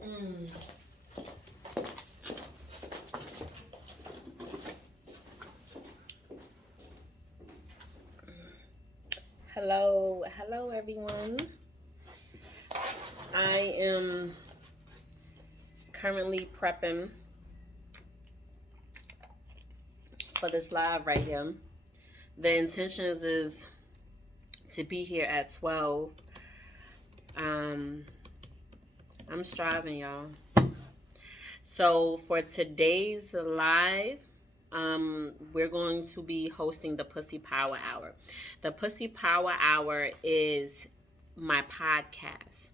Mm. Hello everyone. I am currently prepping for this live right here. The intentions is to be here at 12. I'm striving, y'all. So for today's live, we're going to be hosting the Pussy Power Hour. The Pussy Power Hour is my podcast.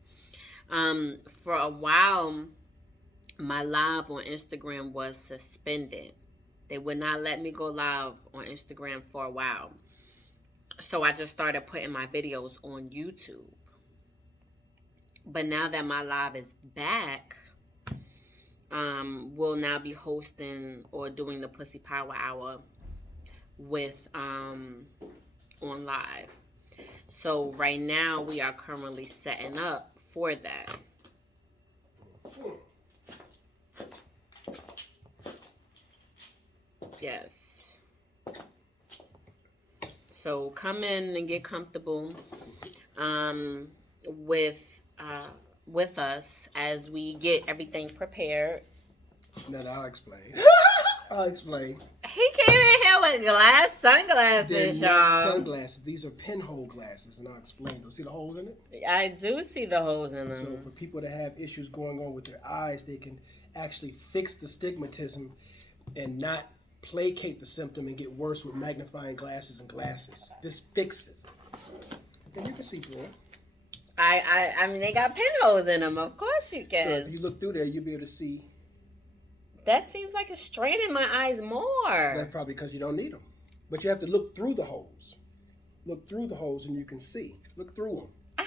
For a while, my live on Instagram was suspended. They would not let me go live on Instagram for a while. So I just started putting my videos on YouTube. But now that my live is back, we'll now be hosting or doing the Pussy Power Hour with on live. So right now we are currently setting up for that. Yes. So come in and get comfortable with us as we get everything prepared. No, I'll explain. I'll explain. He came in here with sunglasses, They're y'all. not sunglasses. These are pinhole glasses, and I'll explain. Do see the holes in it? I do see the holes in them. So for people that have issues going on with their eyes, they can actually fix the stigmatism and not placate the symptom and get worse with magnifying glasses and glasses. This fixes it. And you can see through it. I mean, they got pinholes in them. Of course you can. So if you look through there, you'll be able to see. That seems like it's straining my eyes more. That's probably because you don't need them. But you have to look through the holes. Look through the holes and you can see. Look through them.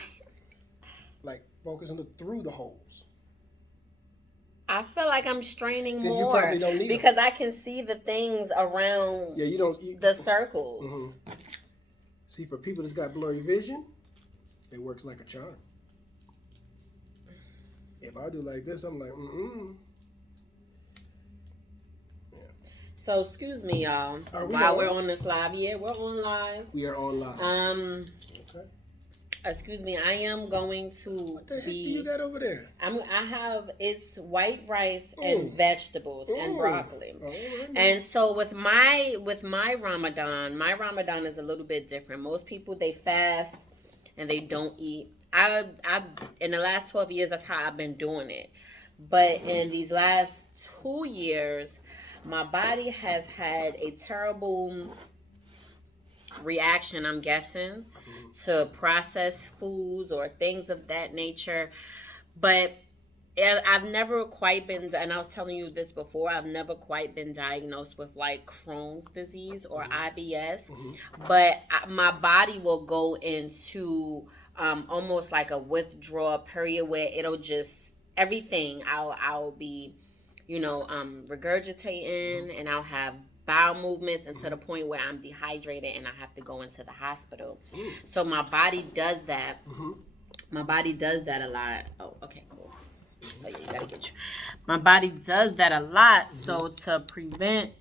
Like, focus and look through the holes. I feel like I'm straining Then more you probably don't need because them. I can see the things around the circles. Mm-hmm. See, for people that's got blurry vision, it works like a charm. If I do like this, I'm like, So excuse me, y'all. While we're on this live, we're on live. We are on live. Okay. Excuse me, I am going to What the heck do you got over there? It's white rice and vegetables and broccoli. Oh, and so with my Ramadan is a little bit different. Most people, they fast and they don't eat. I in the last 12 years, that's how I've been doing it. But in these last 2 years, my body has had a terrible reaction, I'm guessing, to processed foods or things of that nature. But I've never quite been, and I was telling you this before, I've never quite been diagnosed with like Crohn's disease or IBS. But my body will go into almost like a withdrawal period where it'll just, everything, I'll be, regurgitating, and I'll have bowel movements, and to the point where I'm dehydrated and I have to go into the hospital. So my body does that. My body does that a lot. Oh, okay, cool. Oh yeah, you gotta get you. My body does that a lot. So to prevent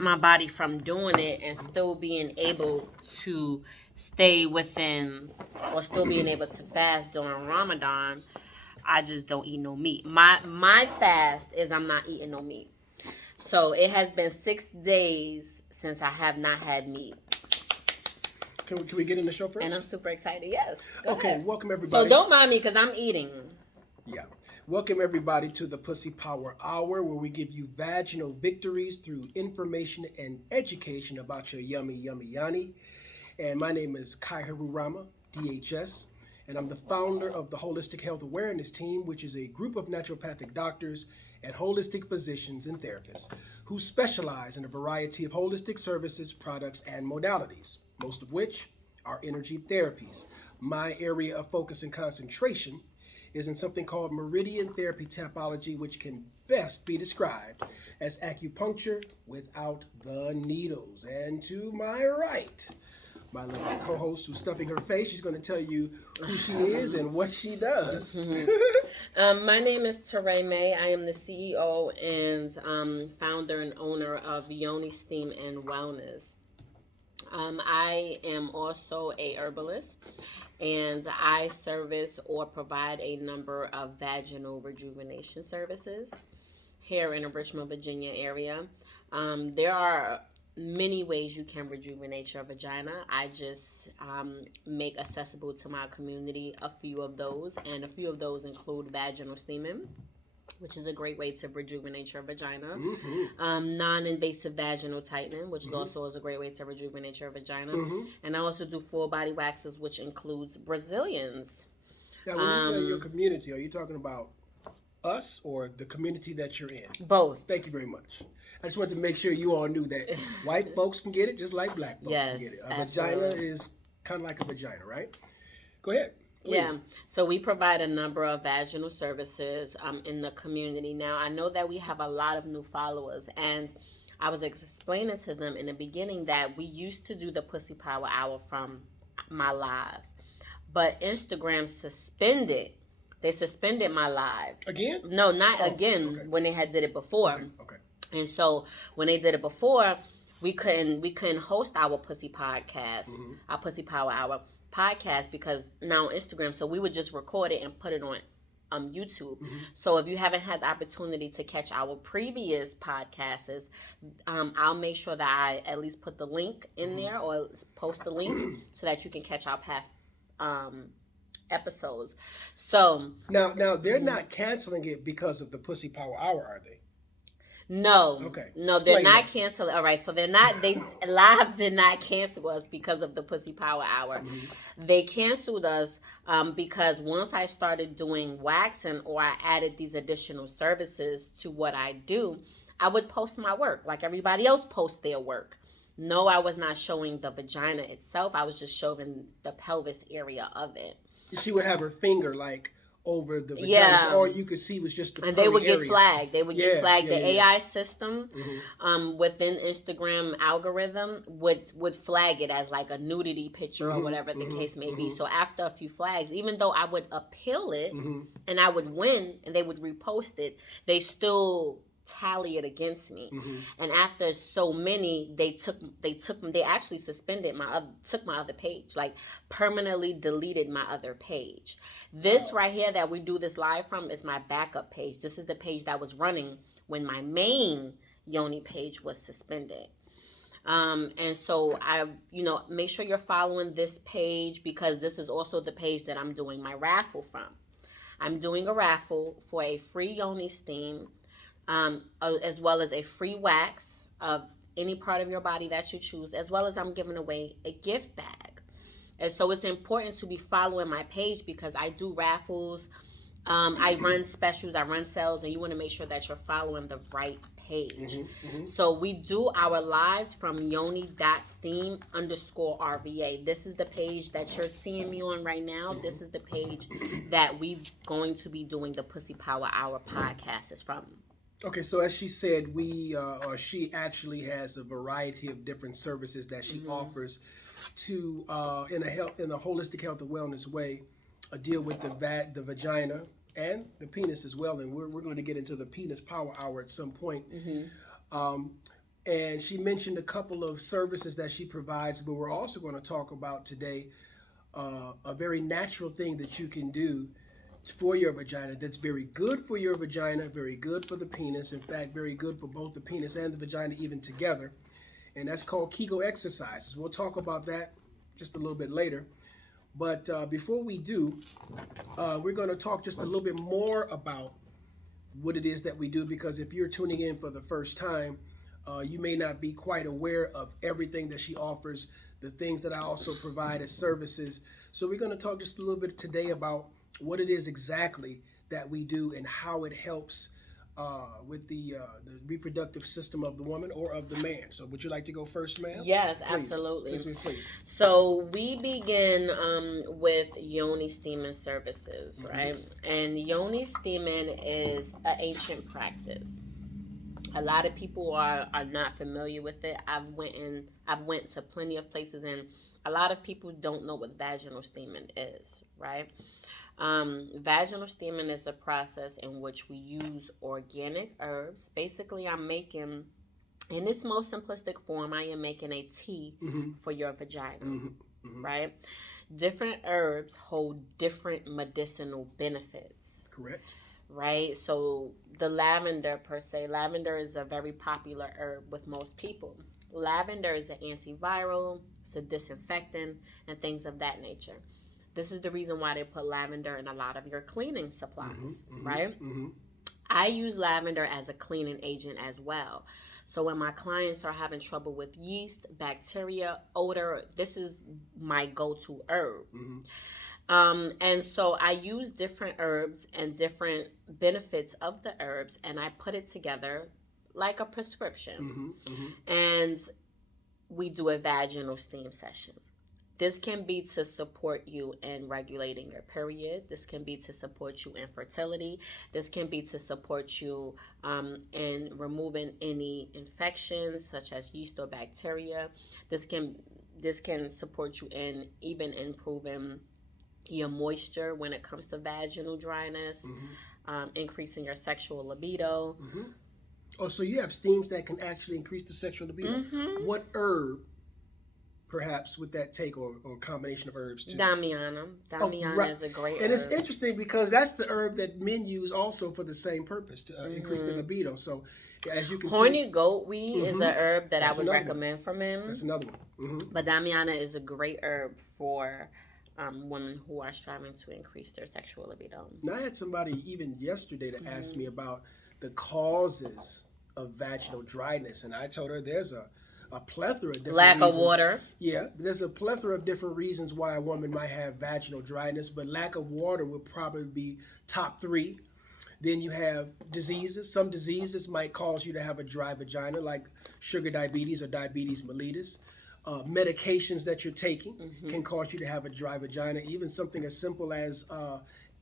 my body from doing it and still being able to stay within, or still being able to fast during Ramadan, I just don't eat no meat. My fast is I'm not eating no meat. So it has been 6 days since I have not had meat. Can we get in the show first? And I'm super excited. Yes. Okay, ahead. welcome everybody. So don't mind me because I'm eating. Yeah. Welcome everybody to the Pussy Power Hour, where we give you vaginal victories through information and education about your yummy, yummy yanni. And my name is Kaiharu Rama, DHS. And I'm the founder of the Holistic Health Awareness Team, which is a group of naturopathic doctors and holistic physicians and therapists who specialize in a variety of holistic services, products, and modalities, most of which are energy therapies. My area of focus and concentration is in something called meridian therapy topology, which can best be described as acupuncture without the needles. And to my right, my little co-host who's stuffing her face. She's going to tell you who she is and what she does. My name is Teray May. I am the CEO and founder and owner of Yoni Steam and Wellness. I am also a herbalist, and I service or provide a number of vaginal rejuvenation services here in the Richmond, Virginia area. There are many ways you can rejuvenate your vagina. I just make accessible to my community a few of those, and a few of those include vaginal steaming, which is a great way to rejuvenate your vagina. Non-invasive vaginal tightening, which also is a great way to rejuvenate your vagina. And I also do full body waxes, which includes Brazilians. Now, when you say your community, are you talking about us or the community that you're in? Both. Thank you very much. I just wanted to make sure you all knew that white folks can get it just like black folks can get it. A vagina is kind of like a vagina, right? Go ahead. Please. Yeah, so we provide a number of vaginal services in the community. Now, I know that we have a lot of new followers, and I was explaining to them in the beginning that we used to do the Pussy Power Hour from my lives, but Instagram suspended. They suspended my live. Again? No, not again. When they had did it before. Okay. And so when they did it before, we couldn't host our Pussy podcast, our Pussy Power Hour podcast, because now on Instagram, so we would just record it and put it on YouTube. So if you haven't had the opportunity to catch our previous podcasts, I'll make sure that I at least put the link in there or post the link so that you can catch our past episodes. So now they're not canceling it because of the Pussy Power Hour, are they? No. Okay. No, Explain they're not that. canceling. All right, so they're not. They live did not cancel us because of the Pussy Power Hour. They canceled us because once I started doing waxing or I added these additional services to what I do, I would post my work like everybody else posts their work. No, I was not showing the vagina itself. I was just showing the pelvis area of it. She would have her finger like over the vagina. Yeah. So all you could see was just the and they would get area. flagged. They would get flagged. The yeah. AI system within Instagram algorithm would flag it as like a nudity picture or whatever the case may be. So after a few flags, even though I would appeal it and I would win and they would repost it, they still tally it against me. And after so many, they actually suspended took my other page, like permanently deleted my other page. This right here that we do this live from is my backup page. This is the page that was running when my main Yoni page was suspended. And so I, make sure you're following this page because this is also the page that I'm doing my raffle from. I'm doing a raffle for a free Yoni steam, as well as a free wax of any part of your body that you choose, as well as I'm giving away a gift bag. And so it's important to be following my page because I do raffles, I run specials, I run sales, and you want to make sure that you're following the right page. So we do our lives from yoni.steam_RVA. This is the page that you're seeing me on right now. This is the page that we're going to be doing the Pussy Power Hour podcast is from. Okay, so as she said, she actually has a variety of different services that she offers to in a holistic health and wellness way, deal with the vagina and the penis as well. And we're going to get into the penis power hour at some point. And she mentioned a couple of services that she provides, but we're also going to talk about today a very natural thing that you can do for your vagina that's very good for your vagina, very good for the penis, in fact, very good for both the penis and the vagina even together, and that's called Kegel exercises. We'll talk about that just a little bit later, but before we do, we're going to talk just a little bit more about what it is that we do, because if you're tuning in for the first time, you may not be quite aware of everything that she offers, the things that I also provide as services. So we're going to talk just a little bit today about what it is exactly that we do and how it helps with the reproductive system of the woman or of the man. So would you like to go first, ma'am? Yes, Please. absolutely. Please. So we begin with Yoni steaming services, right? And Yoni steaming is an ancient practice. A lot of people are not familiar with it. I've went to plenty of places and a lot of people don't know what vaginal steaming is, right? Vaginal steaming is a process in which we use organic herbs. Basically, I'm making, in its most simplistic form, I am making a tea for your vagina, right? Different herbs hold different medicinal benefits. Correct. Right? So the lavender per se, lavender is a very popular herb with most people. Lavender is an antiviral, it's a disinfectant, and things of that nature. This is the reason why they put lavender in a lot of your cleaning supplies, right? I use lavender as a cleaning agent as well. So when my clients are having trouble with yeast, bacteria, odor, this is my go-to herb. And so I use different herbs and different benefits of the herbs, and I put it together like a prescription. And we do a vaginal steam session. This can be to support you in regulating your period. This can be to support you in fertility. This can be to support you in removing any infections such as yeast or bacteria. This can support you in even improving your moisture when it comes to vaginal dryness, increasing your sexual libido. Oh, so you have steams that can actually increase the sexual libido. What herb perhaps would that take, or a combination of herbs too? Damiana. Damiana is a great herb. And it's interesting because that's the herb that men use also for the same purpose, to increase the libido. So as you can horny see, goatweed is a herb that I would recommend for men. That's another one. But Damiana is a great herb for women who are striving to increase their sexual libido. Now, I had somebody even yesterday that asked me about the causes of vaginal dryness, and I told her there's a plethora of different lack reasons. of water. Yeah, there's a plethora of different reasons why a woman might have vaginal dryness, but lack of water would probably be top 3. Then you have diseases. Some diseases might cause you to have a dry vagina, like sugar diabetes or diabetes mellitus. Medications that you're taking can cause you to have a dry vagina, even something as simple as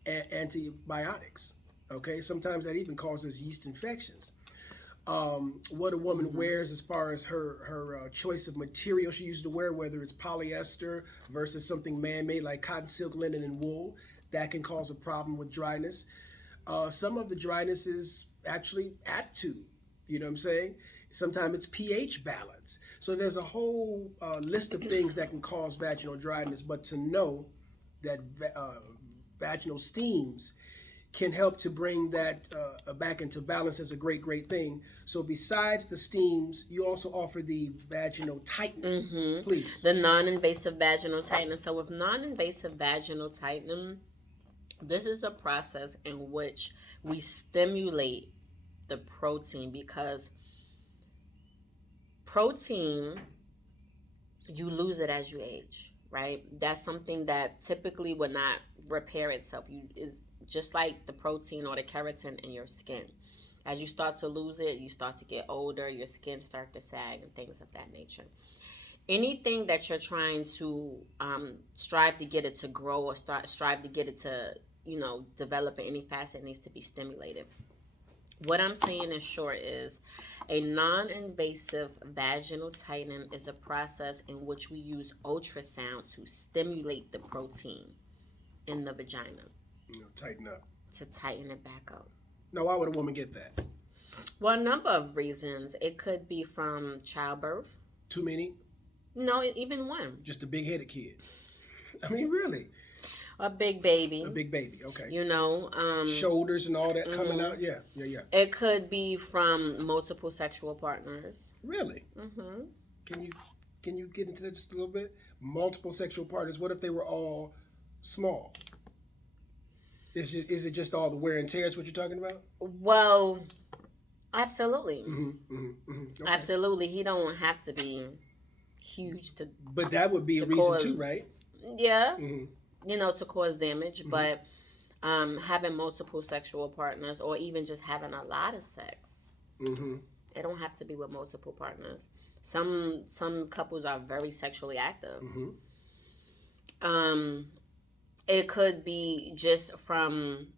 antibiotics. Okay, sometimes that even causes yeast infections. What a woman wears as far as her choice of material she uses to wear, whether it's polyester versus something man-made like cotton, silk, linen, and wool, that can cause a problem with dryness. Some of the dryness is actually attitude, you know what I'm saying? Sometimes it's pH balance. So there's a whole list of things that can cause vaginal dryness, but to know that vaginal steams can help to bring that back into balance is a great, great thing. So besides the steams, you also offer the vaginal tightening, please. The non-invasive vaginal tightening. So with non-invasive vaginal tightening, this is a process in which we stimulate the protein, because protein, you lose it as you age, right? That's something that typically would not repair itself. Is just like the protein or the keratin in your skin. As you start to lose it, you start to get older, your skin start to sag and things of that nature. Anything that you're trying to strive to get it to grow or strive to get it to, develop in any facet needs to be stimulated. What I'm saying in short is a non-invasive vaginal tightening is a process in which we use ultrasound to stimulate the protein in the vagina. Tighten up. To tighten it back up. Now, why would a woman get that? Well, a number of reasons. It could be from childbirth. Too many? No, even one. Just a big-headed kid. I mean, really. A big baby. A big baby, okay. Shoulders and all that coming out, yeah. It could be from multiple sexual partners. Really? Can you get into that just a little bit? Multiple sexual partners. What if they were all small? Is it just all the wear and tear is what you're talking about? Well, absolutely. Okay. Absolutely. He don't have to be huge to. But that would be a reason too, right? Yeah. To cause damage. But having multiple sexual partners, or even just having a lot of sex, it don't have to be with multiple partners. Some couples are very sexually active. It could be just from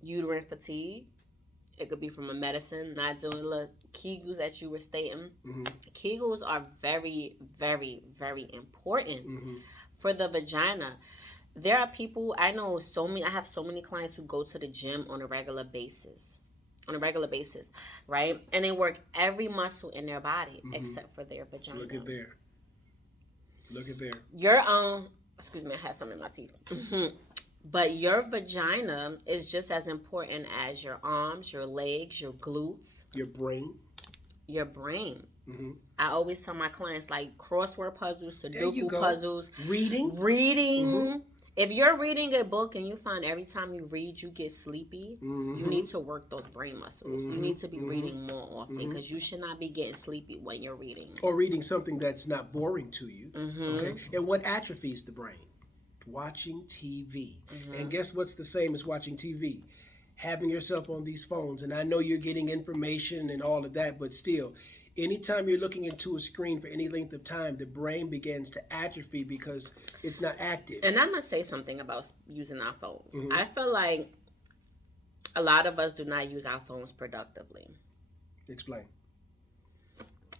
uterine fatigue. It could be from a medicine, not doing little Kegels that you were stating. Mm-hmm. Kegels are very, very, very important Mm-hmm. for the vagina. There are people, I have so many clients who go to the gym on a regular basis. Right? And they work every muscle in their body except for their vagina. Look at there. Excuse me, I had something in my teeth. But your vagina is just as important as your arms, your legs, your glutes, your brain. Mm-hmm. I always tell my clients, like, crossword puzzles, Sudoku puzzles, reading. Mm-hmm. If you're reading a book and you find every time you read you get sleepy, you need to work those brain muscles. You need to be reading more often because you should not be getting sleepy when you're reading. Or reading something that's not boring to you. Okay. And what atrophies the brain? Watching TV. And guess what's the same as watching TV? Having yourself on these phones. And I know you're getting information and all of that, but still, anytime you're looking into a screen for any length of time, the brain begins to atrophy because it's not active. And I must say something about using our phones. I feel like a lot of us do not use our phones productively. Explain.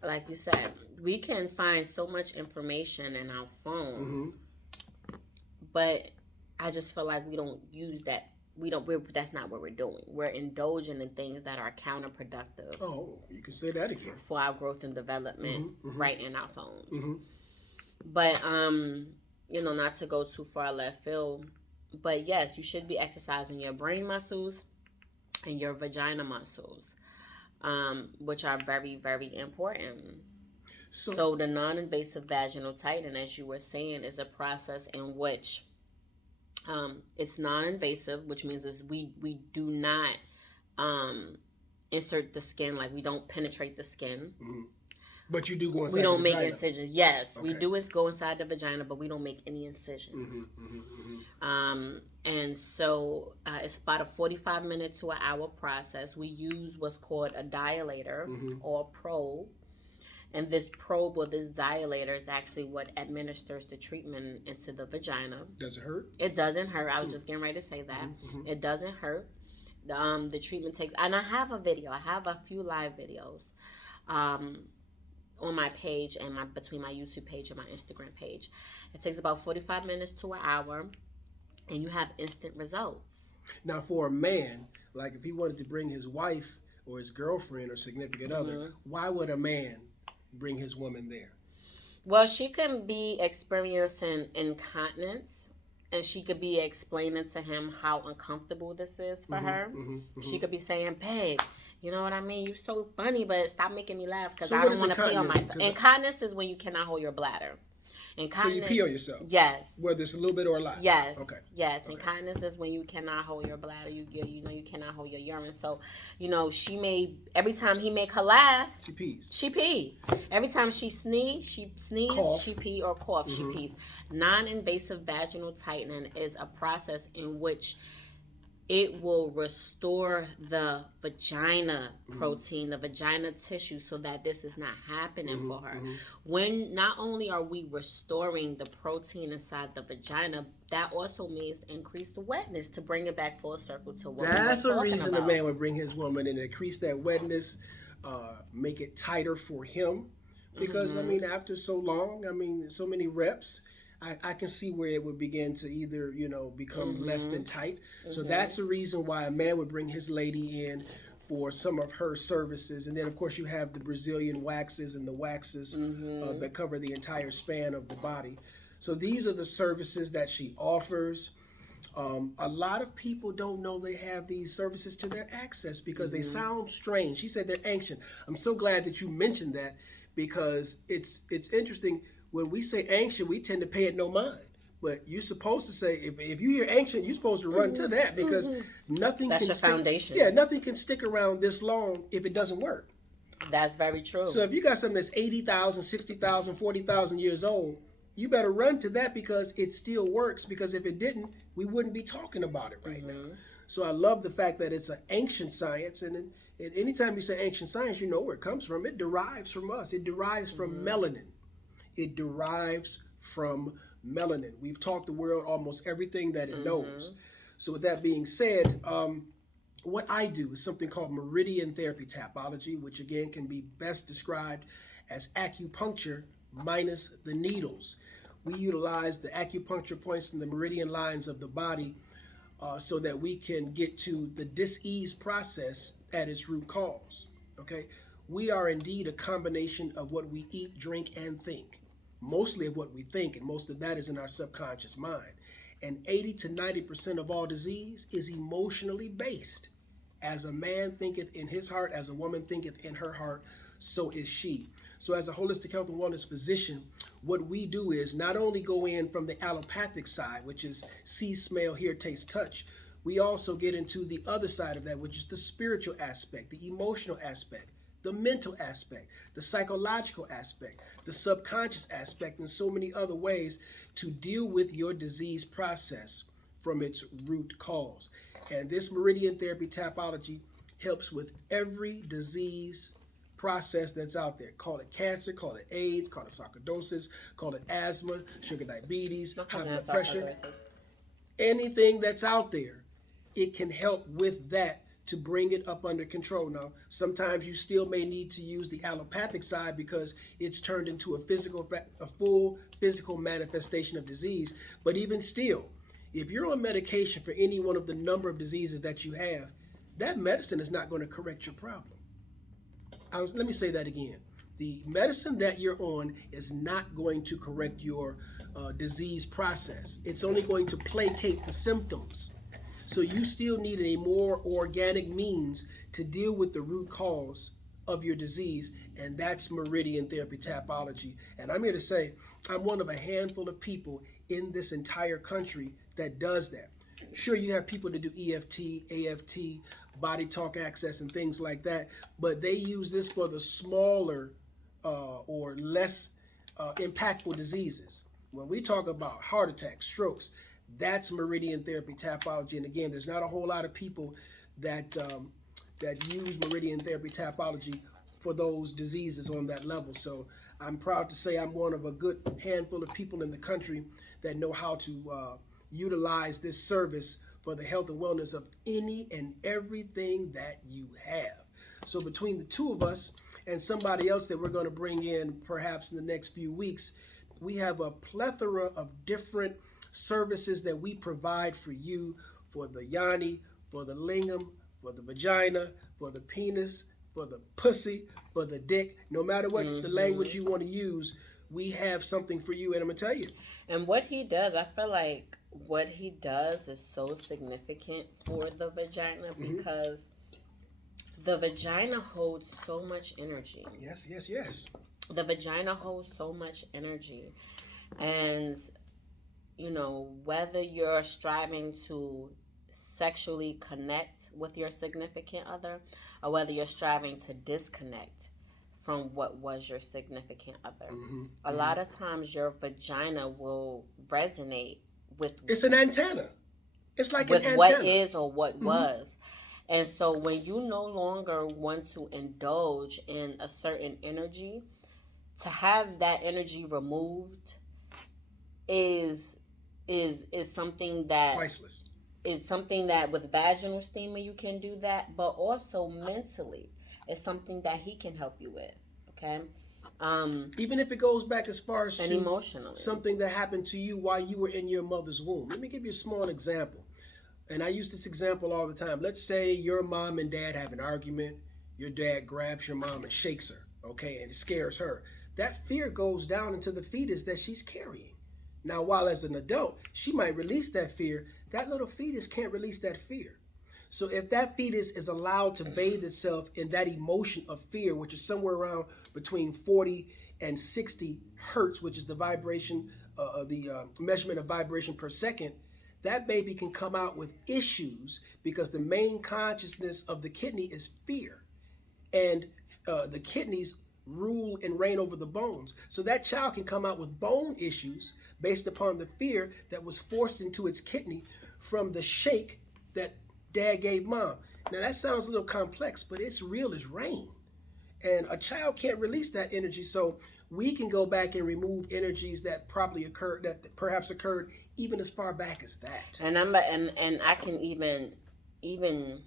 Like you said, we can find so much information in our phones, but I just feel like we don't use that. That's not what we're doing. We're indulging in things that are counterproductive. Oh, you can say that again. For our growth and development, right in our phones. But not to go too far left field, but yes, you should be exercising your brain muscles and your vagina muscles, which are very, very important. So the non-invasive vaginal tightening, as you were saying, is a process in which it's non-invasive, which means is we do not insert the skin, like we don't penetrate the skin. But you do go inside. We don't the make vagina. incisions. Yes, we do is go inside the vagina, but we don't make any incisions. And so it's about a 45-minute to an hour process. We use what's called a dilator or probe. And this probe or this dilator is actually what administers the treatment into the vagina. Does it hurt? It doesn't hurt. I was just getting ready to say that. It doesn't hurt. The treatment takes, and I have a video. I have a few live videos on my page and between my YouTube page and my Instagram page. It takes about 45 minutes to an hour, and you have instant results. Now, for a man, like if he wanted to bring his wife or his girlfriend or significant other, why would a man bring his woman there? Well, she can be experiencing incontinence, and she could be explaining to him how uncomfortable this is for her. She could be saying, "Babe, you know what I mean? You're so funny, but stop making me laugh because I don't want to pee on myself." Incontinence is when you cannot hold your bladder. So you pee on yourself? Yes. Whether it's a little bit or a lot? Yes. Okay. Yes. Okay. Incontinence is when you cannot hold your bladder. You cannot hold your urine. So, every time he make her laugh, she pees. She pee. Every time she sneeze, cough. she pee or cough, she pees. Non-invasive vaginal tightening is a process in which it will restore the vagina protein, the vagina tissue, so that this is not happening for her. When not only are we restoring the protein inside the vagina, that also means increase the wetness to bring it back full circle to what That's we were a reason about. a man would bring his woman and increase that wetness, make it tighter for him. Because, after so long, so many reps, I can see where it would begin to either, become less than tight. So that's the reason why a man would bring his lady in for some of her services. And then, of course, you have the Brazilian waxes and the waxes that cover the entire span of the body. So these are the services that she offers. A lot of people don't know they have these services to their access because they sound strange. She said they're ancient. I'm so glad that you mentioned that because it's interesting. When we say ancient, we tend to pay it no mind. But you're supposed to say, if you hear ancient, you're supposed to run to that because nothing That's can your foundation. Yeah, nothing can stick around this long if it doesn't work. That's very true. So if you got something that's 80,000, 60,000, 40,000 years old, you better run to that because it still works. Because if it didn't, we wouldn't be talking about it right now. So I love the fact that it's an ancient science. And anytime you say ancient science, you know where it comes from. It derives from us. It derives from melanin. It derives from melanin. We've taught the world almost everything that it knows. So with that being said, what I do is something called meridian therapy tapology, which again can be best described as acupuncture minus the needles. We utilize the acupuncture points and the meridian lines of the body so that we can get to the dis-ease process at its root cause. Okay, we are indeed a combination of what we eat, drink, and think. Mostly of what we think, and most of that is in our subconscious mind. And 80 to 90% of all disease is emotionally based. As a man thinketh in his heart, as a woman thinketh in her heart, so is she. So as a holistic health and wellness physician, what we do is not only go in from the allopathic side, which is see, smell, hear, taste, touch, we also get into the other side of that, which is the spiritual aspect, the emotional aspect, the mental aspect, the psychological aspect, the subconscious aspect, and so many other ways to deal with your disease process from its root cause. And this meridian therapy tapology helps with every disease process that's out there. Call it cancer, call it AIDS, call it sarcoidosis, call it asthma, sugar diabetes, high blood pressure. Anything that's out there, it can help with that to bring it up under control. Now, sometimes you still may need to use the allopathic side because it's turned into a full physical manifestation of disease. But even still, if you're on medication for any one of the number of diseases that you have, that medicine is not going to correct your problem. Let me say that again. The medicine that you're on is not going to correct your disease process. It's only going to placate the symptoms. So you still need a more organic means to deal with the root cause of your disease, and that's meridian therapy tapology. And I'm here to say I'm one of a handful of people in this entire country that does that. Sure, you have people that do EFT, AFT, body talk access, and things like that, but they use this for the smaller or less impactful diseases. When we talk about heart attacks, strokes, that's meridian therapy tapology. And again, there's not a whole lot of people that use meridian therapy tapology for those diseases on that level. So I'm proud to say I'm one of a good handful of people in the country that know how to utilize this service for the health and wellness of any and everything that you have. So between the two of us and somebody else that we're going to bring in perhaps in the next few weeks, we have a plethora of different services that we provide for you, for the yoni, for the lingam, for the vagina, for the penis, for the pussy, for the dick. No matter what the language you want to use, we have something for you. And I'm going to tell you. And what he does, I feel like what he does is so significant for the vagina because the vagina holds so much energy. Yes, yes, yes. The vagina holds so much energy. And, you know, whether you're striving to sexually connect with your significant other or whether you're striving to disconnect from what was your significant other, a lot of times your vagina will resonate with it's an antenna. It's like with an antenna. what is or what was. And so when you no longer want to indulge in a certain energy, to have that energy removed is something that priceless. Is something that with vaginal steamer you can do that, but also mentally it's something that he can help you with. Okay. Even if it goes back as far as and to emotionally, something that happened to you while you were in your mother's womb. Let me give you a small example. And I use this example all the time. Let's say your mom and dad have an argument. Your dad grabs your mom and shakes her, okay, and it scares her. That fear goes down into the fetus that she's carrying. Now, while as an adult, she might release that fear, that little fetus can't release that fear. So if that fetus is allowed to bathe itself in that emotion of fear, which is somewhere around between 40 and 60 hertz, which is the vibration, the measurement of vibration per second, that baby can come out with issues because the main consciousness of the kidney is fear. And the kidneys rule and reign over the bones. So that child can come out with bone issues based upon the fear that was forced into its kidney from the shake that dad gave mom. Now that sounds a little complex, but it's real as rain. And a child can't release that energy. So we can go back and remove energies that probably occurred, that perhaps occurred even as far back as that. And I can even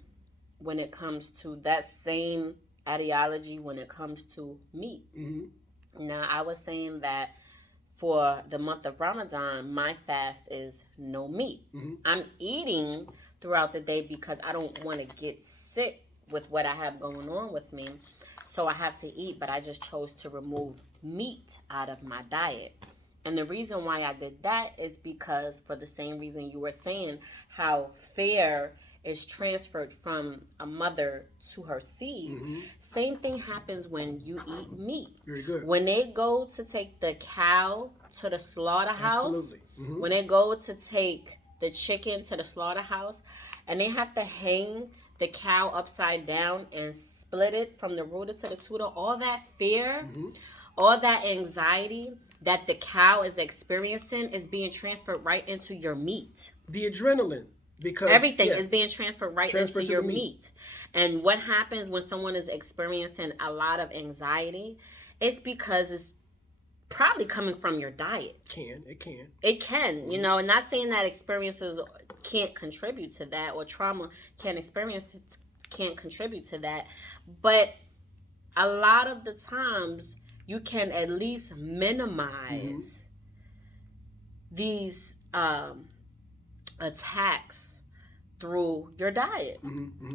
when it comes to that same ideology when it comes to meat. Now, I was saying that for the month of Ramadan, my fast is no meat. I'm eating throughout the day because I don't want to get sick with what I have going on with me. So I have to eat, but I just chose to remove meat out of my diet. And the reason why I did that is because for the same reason you were saying, how fear is transferred from a mother to her seed. Same thing happens when you eat meat. Very good. When they go to take the cow to the slaughterhouse, when they go to take the chicken to the slaughterhouse, and they have to hang the cow upside down and split it from the rooter to the tutor, all that fear, all that anxiety that the cow is experiencing is being transferred right into your meat. The adrenaline. Because everything is being transferred into your meat. And what happens when someone is experiencing a lot of anxiety? It's because it's probably coming from your diet. It can, you know, and not saying that experiences can't contribute to that, or trauma can't contribute to that, but a lot of the times you can at least minimize these attacks through your diet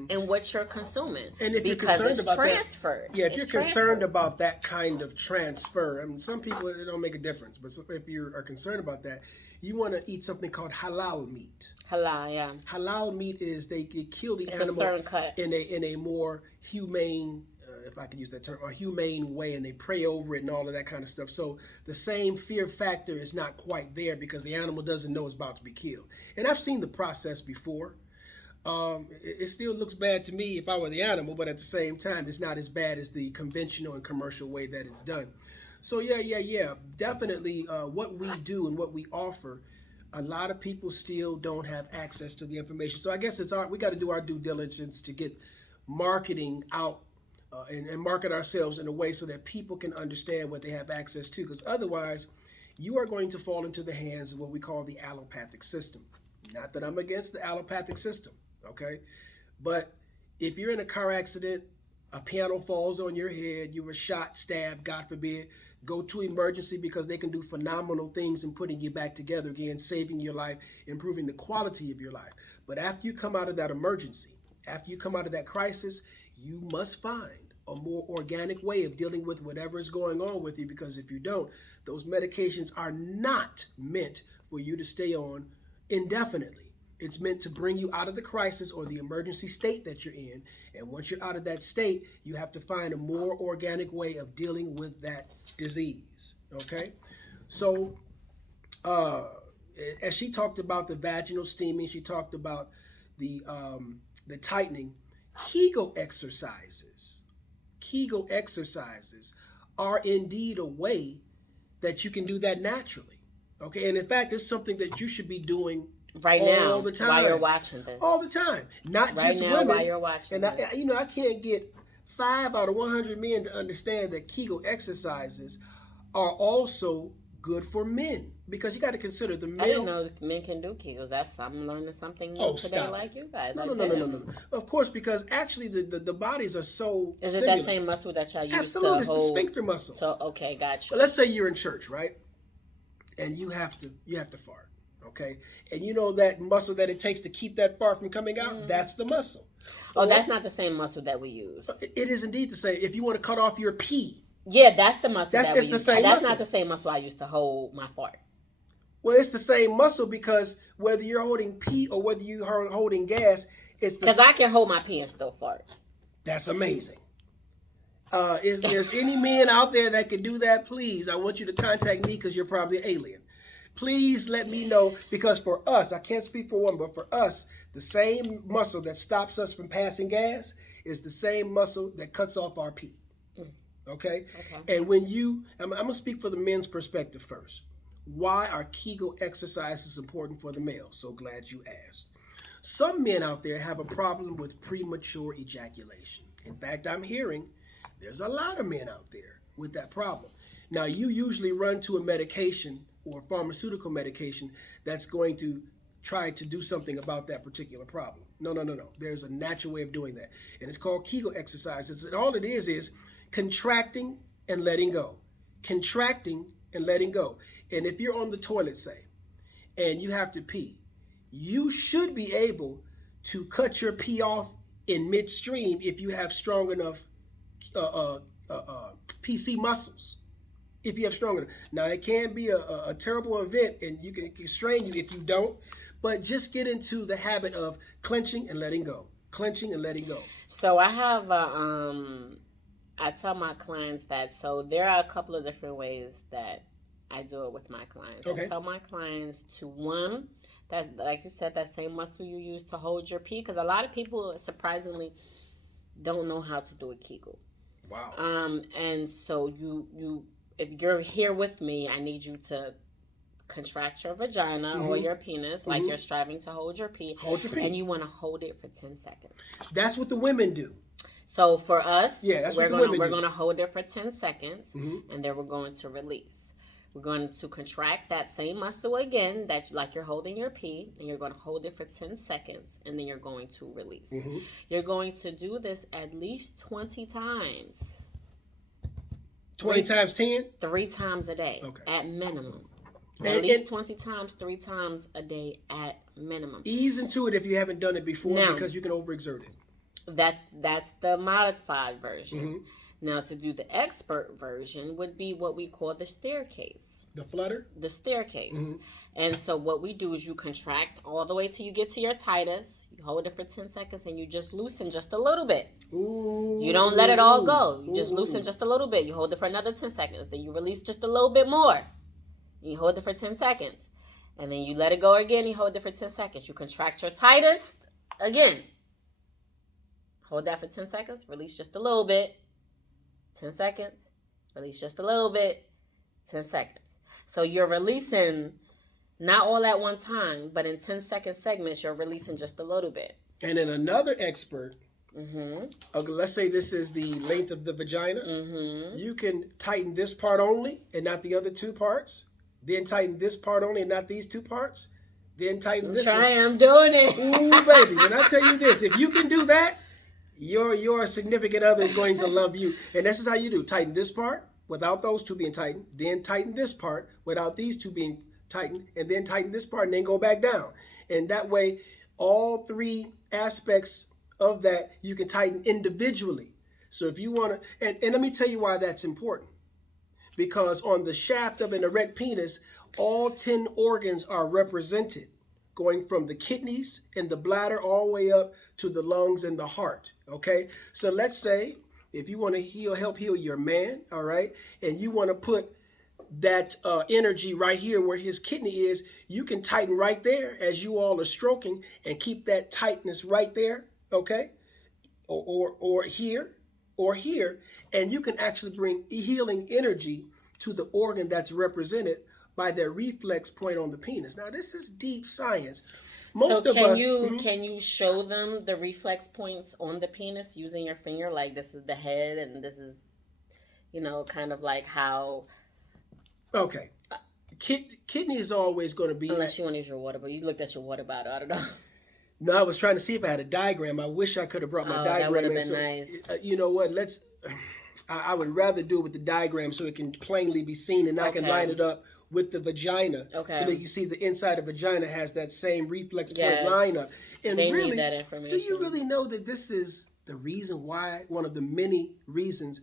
and what you're consuming. And if because you're concerned it's about transferred. That, if you're concerned about that kind of transfer, I mean, some people, it don't make a difference, but if you are concerned about that, you want to eat something called halal meat. Halal, yeah. Halal meat is they kill the it's animal a certain cut. in a more humane, if I can use that term, a humane way, and they pray over it and all of that kind of stuff. So the same fear factor is not quite there because the animal doesn't know it's about to be killed. And I've seen the process before. It still looks bad to me if I were the animal, but at the same time, it's not as bad as the conventional and commercial way that it's done. So yeah, definitely what we do and what we offer, a lot of people still don't have access to the information. So I guess we got to do our due diligence to get marketing out and market ourselves in a way so that people can understand what they have access to, because otherwise you are going to fall into the hands of what we call the allopathic system. Not that I'm against the allopathic system. Okay, but if you're in a car accident, a piano falls on your head, you were shot, stabbed, God forbid, go to emergency because they can do phenomenal things in putting you back together again, saving your life, improving the quality of your life. But after you come out of that emergency, after you come out of that crisis, you must find a more organic way of dealing with whatever is going on with you, because if you don't, those medications are not meant for you to stay on indefinitely. It's meant to bring you out of the crisis or the emergency state that you're in. And once you're out of that state, you have to find a more organic way of dealing with that disease. Okay? So, as she talked about the vaginal steaming, she talked about the tightening. Kegel exercises are indeed a way that you can do that naturally. Okay? And in fact, it's something that you should be doing right now, all the time, while you're watching this, all the time, not right just now, women. while you're watching and this. I can't get 5 out of 100 men to understand that Kegel exercises are also good for men, because you got to consider the male. I didn't know men can do Kegels. I'm learning something new today, like you guys. No. Of course, because actually the bodies are so. Is similar. it that same muscle that y'all use Absolutely, to hold? it's the sphincter muscle. So okay, gotcha. Let's say you're in church, right? And you have to fart. Okay, and you know that muscle that it takes to keep that fart from coming out, that's the muscle. Oh, that's not the same muscle that we use. It is indeed the same. If you want to cut off your pee. Yeah, that's the muscle that we use. The same that's muscle. Not the same muscle I used to hold my fart. Well, it's the same muscle, because whether you're holding pee or whether you're holding gas, it's the because I can hold my pee and still fart. That's amazing. If there's any men out there that can do that, please, I want you to contact me, because you're probably an alien. Please let me know, because for us, I can't speak for one, but for us, the same muscle that stops us from passing gas is the same muscle that cuts off our pee. Okay? And when I'm going to speak for the men's perspective first. Why are Kegel exercises important for the male? So glad you asked. Some men out there have a problem with premature ejaculation. In fact, I'm hearing there's a lot of men out there with that problem. Now, you usually run to a medication or pharmaceutical medication that's going to try to do something about that particular problem. No. There's a natural way of doing that. And it's called Kegel exercises. And all it is contracting and letting go. Contracting and letting go. And if you're on the toilet, say, and you have to pee, you should be able to cut your pee off in midstream if you have strong enough PC muscles. If you have strong enough. Now, it can be a terrible event and you can constrain you if you don't, but just get into the habit of clenching and letting go. Clenching and letting go. So I have, I tell my clients that, so there are a couple of different ways that I do it with my clients. Okay. I tell my clients to, one, that's, like you said, that same muscle you use to hold your pee, because a lot of people, surprisingly, don't know how to do a Kegel. Wow. And so you if you're here with me, I need you to contract your vagina or your penis like you're striving to hold your pee. Hold your pee. And you want to hold it for 10 seconds. That's what the women do. So for us, we're going to hold it for 10 seconds, and then we're going to release. We're going to contract that same muscle again, that like you're holding your pee, and you're going to hold it for 10 seconds, and then you're going to release. You're going to do this at least 20 times. 20 times 10? 3 times a day, at minimum. At And least 20 times, 3 times a day at minimum. Ease into it if you haven't done it before, Now, because you can overexert it. That's the modified version. Now, to do the expert version would be what we call the staircase. The flutter? The staircase. And so what we do is you contract all the way till you get to your tightest. You hold it for 10 seconds and you just loosen just a little bit. Ooh. You don't let it all go. You just loosen just a little bit. You hold it for another 10 seconds. Then you release just a little bit more. You hold it for 10 seconds. And then you let it go again. You hold it for 10 seconds. You contract your tightest again. Hold that for 10 seconds. Release just a little bit. 10 seconds. Release just a little bit. 10 seconds. So you're releasing not all at one time, but in 10-second segments, you're releasing just a little bit. And then another expert, let's say this is the length of the vagina. You can tighten this part only and not the other two parts. Then tighten this part only and not these two parts. Then tighten this one. I'm doing it. Ooh, baby. When I tell you this, if you can do that, your significant other is going to love you. And this is how you do. Tighten this part without those two being tightened. Then tighten this part without these two being tightened. And then tighten this part and then go back down. And that way, all 3 aspects of that you can tighten individually. So if you want to, and let me tell you why that's important. Because on the shaft of an erect penis, all 10 organs are represented, going from the kidneys and the bladder all the way up to the lungs and the heart. Okay, so let's say if you want to help heal your man, all right, and you want to put that energy right here where his kidney is, you can tighten right there as you all are stroking and keep that tightness right there. Okay, or here, and you can actually bring healing energy to the organ that's represented by their reflex point on the penis. Now, this is deep science. Can you show them the reflex points on the penis using your finger? Like, this is the head, and this is, kind of like how. Okay, kidney is always going to be. Unless you want to use your water bottle. You looked at your water bottle. I don't know. No, I was trying to see if I had a diagram. I wish I could have brought my diagram. That would have been so, nice. You know what? I would rather do it with the diagram so it can plainly be seen, and I can line it up with the vagina, so that you see the inside of the vagina has that same reflex point line up. And they really, need that information. Do you really know that this is the reason why, one of the many reasons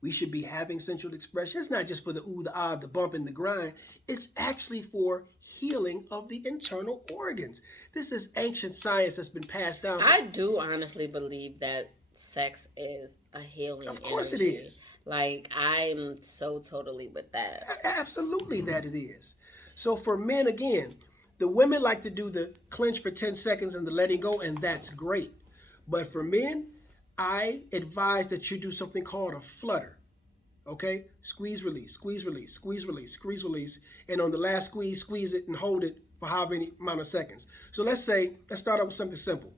we should be having sensual expression? It's not just for the ooh, the ah, the bump, and the grind. It's actually for healing of the internal organs. This is ancient science that's been passed down. I do honestly believe that sex is a healing Of course energy. it is. Like, I'm so totally with that. Absolutely that it is. So for men, again, the women like to do the clench for 10 seconds and the letting go, and that's great. But for men, I advise that you do something called a flutter. Okay? Squeeze, release, squeeze, release, squeeze, release, squeeze, release. And on the last squeeze, squeeze it and hold it for how many amount of seconds. So let's start out with something simple.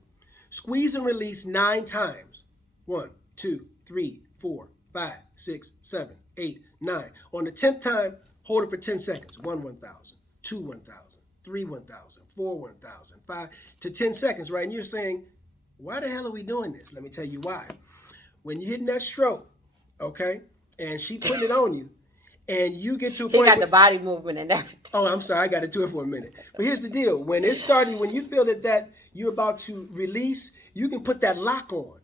Squeeze and release 9 times. 1, 2, 3, 4, 5, 6, 7, 8, 9. On the 10th time, hold it for 10 seconds. 1, 1,000. 2, 1,000. 3, 1,000. 4, 1,000, 5 to 10 seconds, right? And you're saying, why the hell are we doing this? Let me tell you why. When you're hitting that stroke, okay, and she putting it on you, and you get to a point. He got the body movement and everything. Oh, I'm sorry, I got to do it for a minute. But here's the deal: when it's starting, when you feel that you're about to release, you can put that lock on.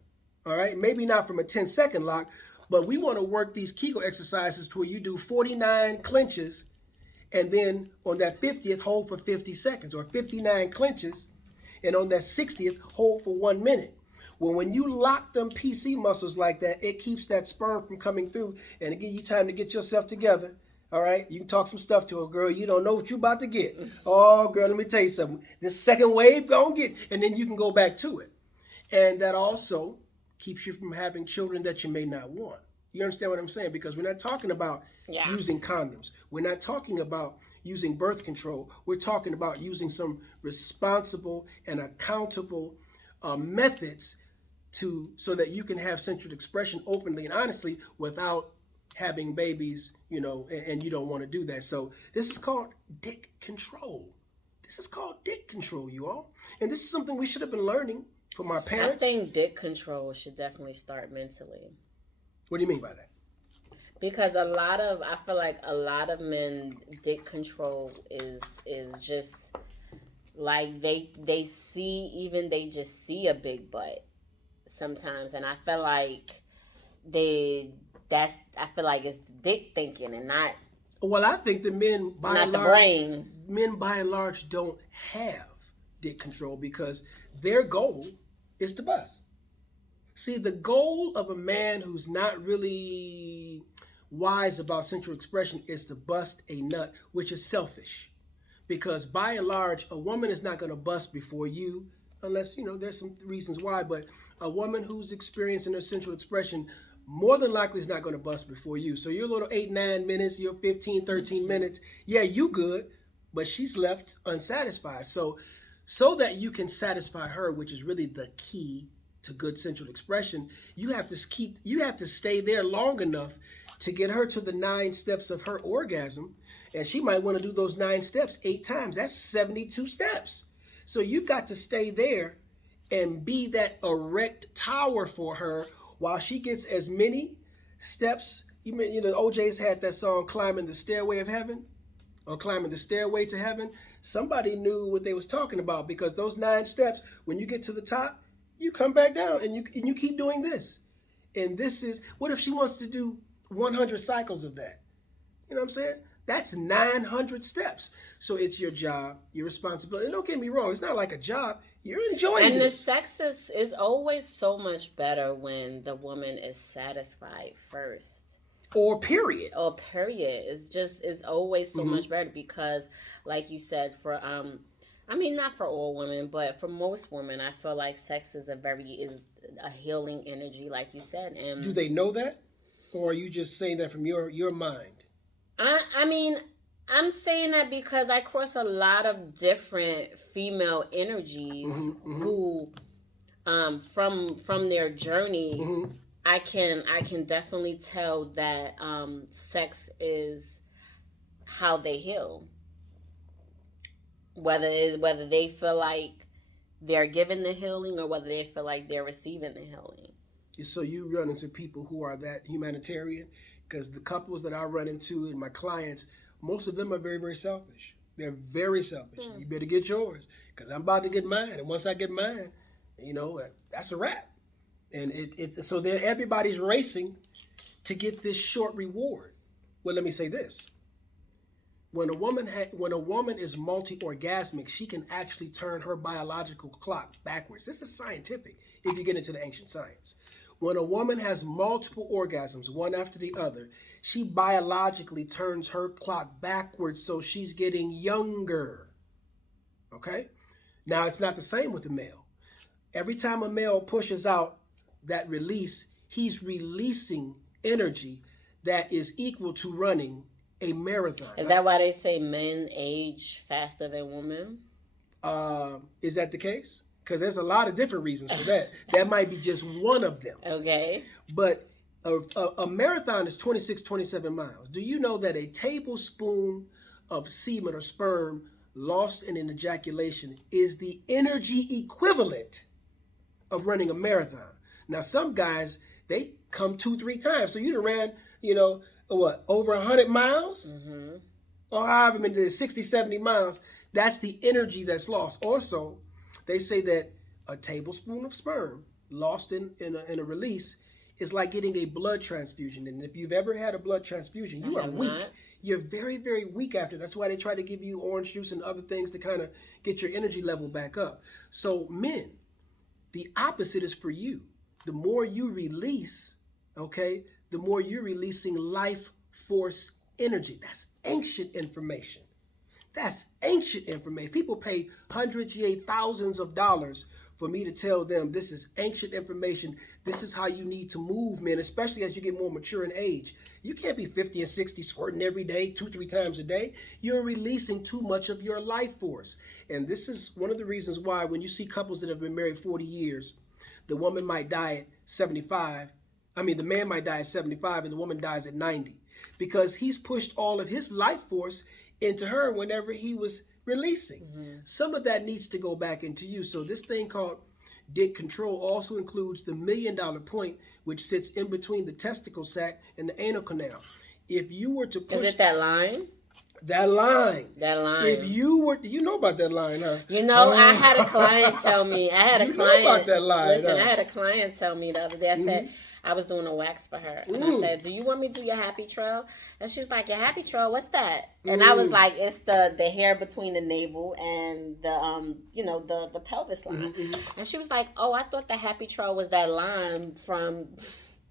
All right, maybe not from a 10-second lock, but we want to work these Kegel exercises to where you do 49 clenches, and then on that 50th, hold for 50 seconds, or 59 clenches, and on that 60th, hold for 1 minute. Well, when you lock them PC muscles like that, it keeps that sperm from coming through, and it gives you time to get yourself together. All right, you can talk some stuff to her, girl. You don't know what you're about to get. Oh, girl, let me tell you something. This second wave, go get, and then you can go back to it. And that also keeps you from having children that you may not want. You understand what I'm saying? Because we're not talking about using condoms. We're not talking about using birth control. We're talking about using some responsible and accountable methods so that you can have sensual expression openly and honestly without having babies, and you don't want to do that. So this is called dick control. This is called dick control, you all. And this is something we should have been learning from our parents. I think dick control should definitely start mentally. What do you mean by that? Because I feel like a lot of men, dick control is just like they just see a big butt sometimes, and I feel like I feel like it's dick thinking and not. Well, I think that men by and large don't have dick control because their goal is to bust. See, the goal of a man who's not really wise about sensual expression is to bust a nut, which is selfish. Because by and large, a woman is not going to bust before you, unless, there's some reasons why, but a woman who's experiencing her sensual expression more than likely is not going to bust before you. So your little 8-9 minutes, your 15, 13 minutes, yeah, you good, but she's left unsatisfied. So that you can satisfy her, which is really the key to good sensual expression, you have to stay there long enough to get her to the 9 steps of her orgasm. And she might want to do those 9 steps 8 times. That's 72 steps. So you've got to stay there and be that erect tower for her while she gets as many steps. OJ's had that song, Climbing the Stairway of Heaven, or Climbing the Stairway to Heaven. Somebody knew what they was talking about, because those 9 steps, when you get to the top, you come back down and you keep doing this. And this is, what if she wants to do 100 cycles of that? You know what I'm saying? That's 900 steps. So it's your job, your responsibility. And don't get me wrong, it's not like a job. You're enjoying it. And the sex is always so much better when the woman is satisfied first. Or period. It's always so much better because, like you said, not for all women, but for most women, I feel like sex is a healing energy, like you said. And do they know that? Or are you just saying that from your mind? I'm saying that because I cross a lot of different female energies who, from their journey, I can definitely tell that sex is how they heal. Whether they feel like they're given the healing or whether they feel like they're receiving the healing. So you run into people who are that humanitarian, because the couples that I run into and my clients, most of them are very, very selfish. They're very selfish. You better get yours, because I'm about to get mine. And once I get mine, that's a wrap. And so everybody's racing to get this short reward. Well, let me say this. When a woman is multi-orgasmic, she can actually turn her biological clock backwards. This is scientific if you get into the ancient science. When a woman has multiple orgasms, one after the other, she biologically turns her clock backwards, so she's getting younger. Okay? Now, it's not the same with the male. Every time a male pushes out that release, he's releasing energy that is equal to running a marathon. Is that why they say men age faster than women? Is that the case? Because there's a lot of different reasons for that. That might be just one of them. Okay. But a marathon is 26, 27 miles. Do you know that a tablespoon of semen or sperm lost in an ejaculation is the energy equivalent of running a marathon. Now, some guys, they come 2-3 times. So you done ran, over 100 miles? Mm-hmm. Or however many, it is, 60, 70 miles. That's the energy that's lost. Also, they say that a tablespoon of sperm lost in a release is like getting a blood transfusion. And if you've ever had a blood transfusion, you are weak. Not. You're very, very weak after. That's why they try to give you orange juice and other things to kind of get your energy level back up. So men, the opposite is for you. The more you release, okay, the more you're releasing life force energy. That's ancient information. That's ancient information. People pay hundreds, yea, thousands of dollars for me to tell them this is ancient information. This is how you need to move, men, especially as you get more mature in age. You can't be 50 and 60 squirting every day, 2-3 times a day. You're releasing too much of your life force. And this is one of the reasons why when you see couples that have been married 40 years, the woman might die at 75. The man might die at 75 and the woman dies at 90. Because he's pushed all of his life force into her whenever he was releasing. Mm-hmm. Some of that needs to go back into you. So this thing called dick control also includes the $1 million point, which sits in between the testicle sac and the anal canal. If you were to push... Is it that line? That line. If you were... You know about that line, huh? I had a client tell me... know about that line, Listen, I had a client tell me the other day, I said... I was doing a wax for her. And I said, do you want me to do your happy trail? And she was like, your happy trail, what's that? And I was like, it's the hair between the navel and the pelvis line. Mm-hmm. And she was like, oh, I thought the happy trail was that line from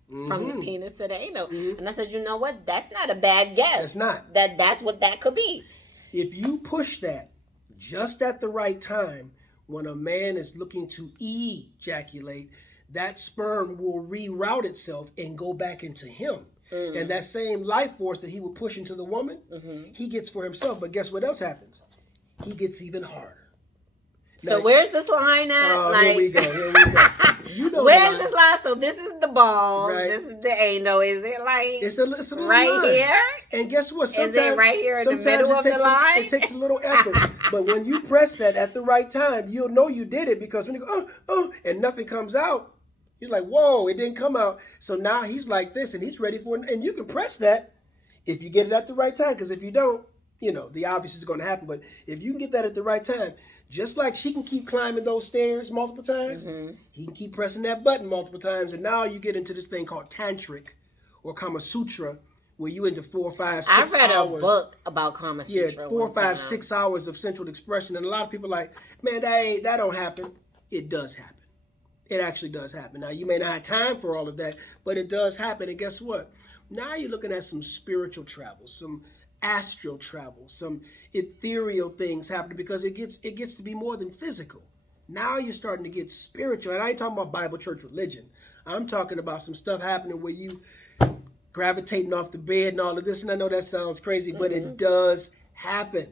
the penis to the anal. Mm-hmm. And I said, you know what? That's not a bad guess. It's not. That's what that could be. If you push that just at the right time, when a man is looking to ejaculate, that sperm will reroute itself and go back into him. Mm. And that same life force that he would push into the woman, he gets for himself. But guess what else happens? He gets even harder. So now, where's this line at? Oh, here we go. You know where's this line? So this is the balls. Right. This is the anal. Is it like it's a little right line. Here? And guess what? Sometimes, is it right here in the middle of the line? It takes a little effort. But when you press that at the right time, you'll know you did it, because when you go, and nothing comes out, you're like, whoa, it didn't come out. So now he's like this, and he's ready for it. And you can press that if you get it at the right time. Because if you don't, the obvious is going to happen. But if you can get that at the right time, just like she can keep climbing those stairs multiple times, he can keep pressing that button multiple times. And now you get into this thing called Tantric or Kama Sutra, where you into 4, 5, 6 hours. I read a book about Kama Sutra. Yeah, 4, 5, 6 hours of sensual expression. And a lot of people are like, man, that don't happen. It does happen. It actually does happen. Now, you may not have time for all of that, but it does happen. And guess what? Now you're looking at some spiritual travel, some astral travel, some ethereal things happening, because it gets to be more than physical. Now you're starting to get spiritual. And I ain't talking about Bible, church, religion. I'm talking about some stuff happening where you gravitating off the bed and all of this. And I know that sounds crazy, but it does happen.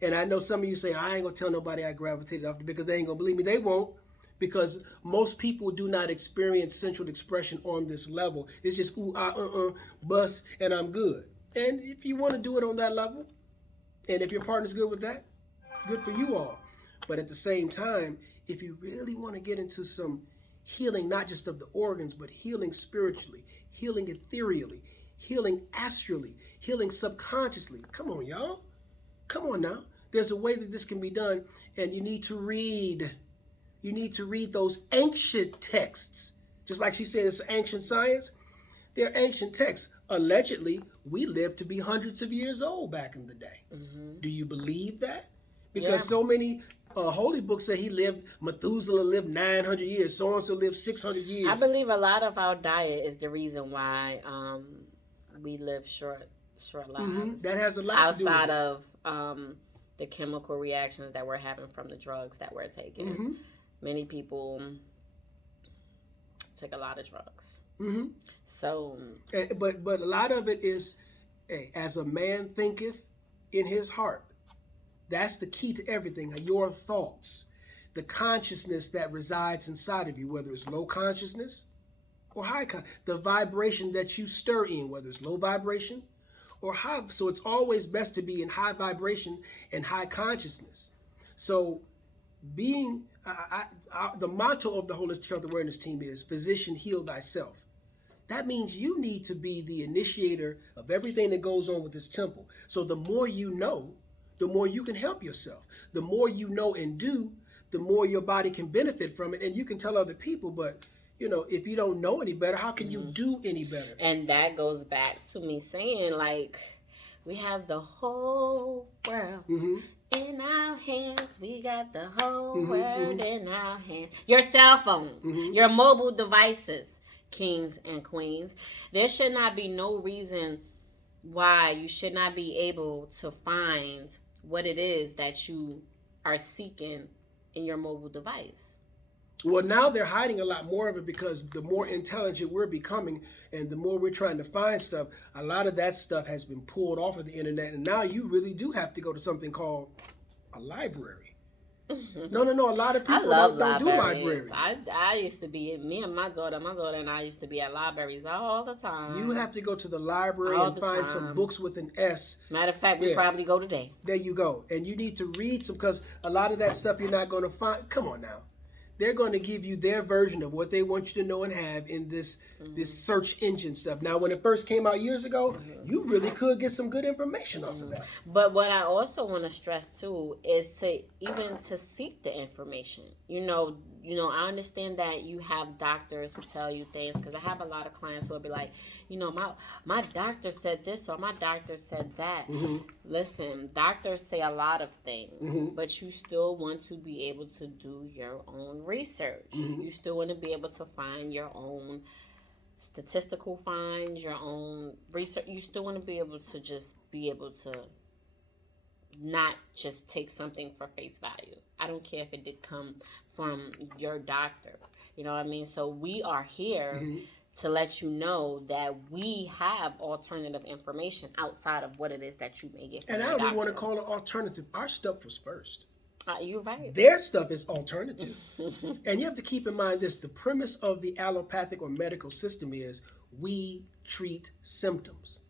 And I know some of you say, I ain't going to tell nobody I gravitated off the bed, because they ain't going to believe me. They won't. Because most people do not experience sensual expression on this level. It's just bust, and I'm good. And if you want to do it on that level, and if your partner's good with that, good for you all. But at the same time, if you really want to get into some healing, not just of the organs, but healing spiritually, healing ethereally, healing astrally, healing subconsciously. Come on, y'all. Come on now. There's a way that this can be done, and you need to read. You need to read those ancient texts. Just like she said, it's ancient science. They're ancient texts. Allegedly, we lived to be hundreds of years old back in the day. Mm-hmm. Do you believe that? Because so many holy books say Methuselah lived 900 years, so-and-so lived 600 years. I believe a lot of our diet is the reason why we live short lives. That has a lot to do with it. Outside of the chemical reactions that we're having from the drugs that we're taking. Mm-hmm. Many people take a lot of drugs. Mm-hmm. So, but a lot of it is, as a man thinketh in his heart. That's the key to everything. Your thoughts, the consciousness that resides inside of you, whether it's low consciousness or high consciousness, the vibration that you stir in, whether it's low vibration or high. So it's always best to be in high vibration and high consciousness. So being the motto of the Holistic Health Awareness Team is physician, heal thyself. That means you need to be the initiator of everything that goes on with this temple. So the more you know, the more you can help yourself. The more you know and do, the more your body can benefit from it. And you can tell other people, but if you don't know any better, how can you do any better? And that goes back to me saying, like, we have the whole world in our hands. We got the whole world in our hands. Your cell phones, your mobile devices, kings and queens. There should not be no reason why you should not be able to find what it is that you are seeking in your mobile device. Well, now they're hiding a lot more of it because the more intelligent we're becoming and the more we're trying to find stuff, a lot of that stuff has been pulled off of the internet. And now you really do have to go to something called a library. No. A lot of people don't do libraries. I used to be, me and my daughter and I used to be at libraries all the time. You have to go to the library and find some books with an S. Matter of fact, we probably go today. There you go. And you need to read some, because a lot of that stuff you're not going to find. Come on now. They're going to give you their version of what they want you to know and have in this search engine stuff. Now, when it first came out years ago, you really could get some good information off of that. But what I also want to stress too is to seek the information. I understand that you have doctors who tell you things, because I have a lot of clients who will be like, my doctor said this or my doctor said that. Listen, doctors say a lot of things, but you still want to be able to do your own research. You still want to be able to find your own statistical finds, your own research. You still want to be able to just be able to not just take something for face value. I don't care if it did come from your doctor. You know what I mean? So we are here to let you know that we have alternative information outside of what it is that you may get from And I your don't even doctor. want to call it alternative. Our stuff was first. You're right. Their stuff is alternative. And you have to keep in mind this. The premise of the allopathic or medical system is we treat symptoms.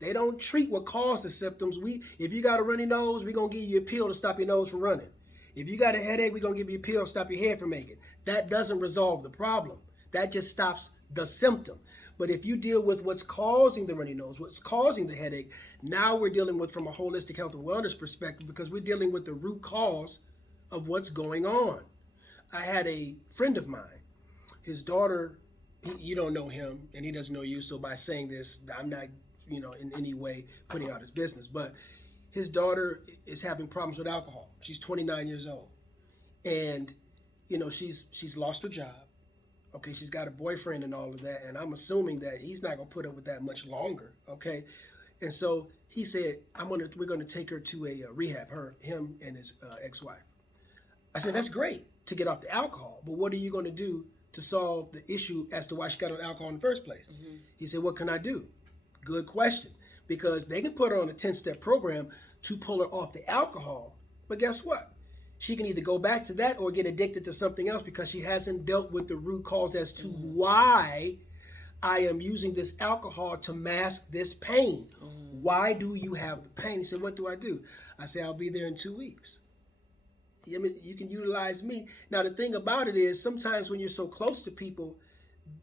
They don't treat what caused the symptoms. If you got a runny nose, we're going to give you a pill to stop your nose from running. If you got a headache, we're going to give you a pill to stop your head from aching. That doesn't resolve the problem. That just stops the symptom. But if you deal with what's causing the runny nose, what's causing the headache, now we're dealing with from a holistic health and wellness perspective, because we're dealing with the root cause of what's going on. I had a friend of mine, his daughter, you don't know him and he doesn't know you. So by saying this, I'm not, in any way putting out his business, but his daughter is having problems with alcohol. She's 29 years old. And, she's lost her job. Okay, she's got a boyfriend and all of that, and I'm assuming that he's not gonna put up with that much longer. Okay, and so he said, we're gonna take her to a rehab, him and his ex-wife. I said, that's great to get off the alcohol, but what are you gonna do to solve the issue as to why she got on alcohol in the first place? He said, what can I do? Good question, because they can put her on a 10-step program to pull her off the alcohol, but guess what? She can either go back to that or get addicted to something else because she hasn't dealt with the root cause as to why I am using this alcohol to mask this pain. Why do you have the pain? He said, what do I do? I say, I'll be there in 2 weeks. I mean, you can utilize me. Now, the thing about it is sometimes when you're so close to people,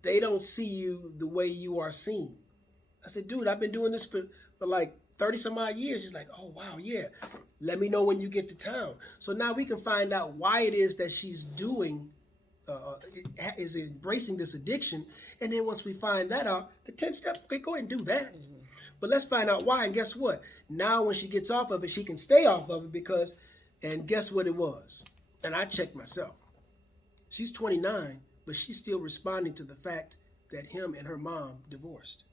they don't see you the way you are seen. I said, dude, I've been doing this for like 30 some odd years. He's like, oh, wow, yeah. Let me know when you get to town. So now we can find out why it is that she's is embracing this addiction. And then once we find that out, the 10 steps, okay, go ahead and do that. But let's find out why. And guess what? Now when she gets off of it, she can stay off of it and guess what it was? And I checked myself. She's 29, but she's still responding to the fact that him and her mom divorced.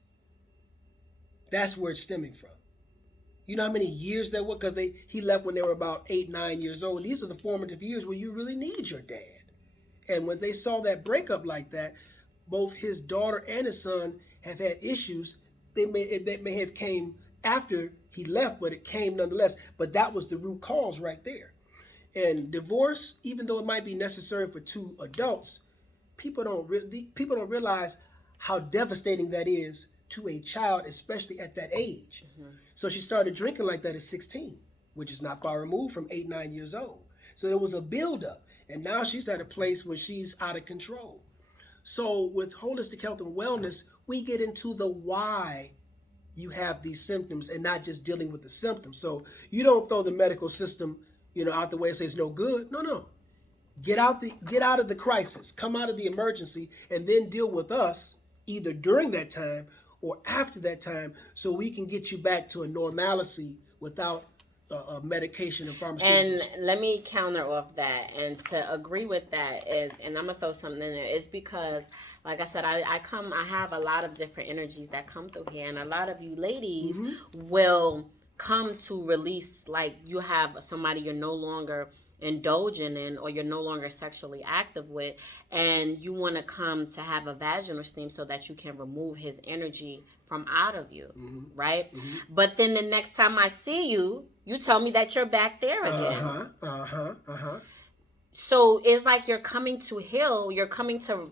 That's where it's stemming from. You know how many years that were? Because he left when they were about 8, 9 years old. These are the formative years where you really need your dad. And when they saw that breakup like that, both his daughter and his son have had issues. That may have came after he left, but it came nonetheless. But that was the root cause right there. And divorce, even though it might be necessary for 2 adults, people don't realize how devastating that is to a child, especially at that age. So she started drinking like that at 16, which is not far removed from 8, 9 years old. So there was a buildup. And now she's at a place where she's out of control. So with holistic health and wellness, we get into the why you have these symptoms and not just dealing with the symptoms. So you don't throw the medical system, out the way and say it's no good. No. Get out of the crisis, come out of the emergency, and then deal with us either during that time or after that time, so we can get you back to a normalcy without medication and pharmaceuticals. And let me counter off that, and to agree with that, and I'm gonna throw something in there. It's because, like I said, I have a lot of different energies that come through here, and a lot of you ladies will come to release, like you have somebody you're no longer indulging in or you're no longer sexually active with, and you want to come to have a vaginal steam so that you can remove his energy from out of you, right? But then the next time I see you, you tell me that you're back there again. So it's like you're coming to heal, you're coming to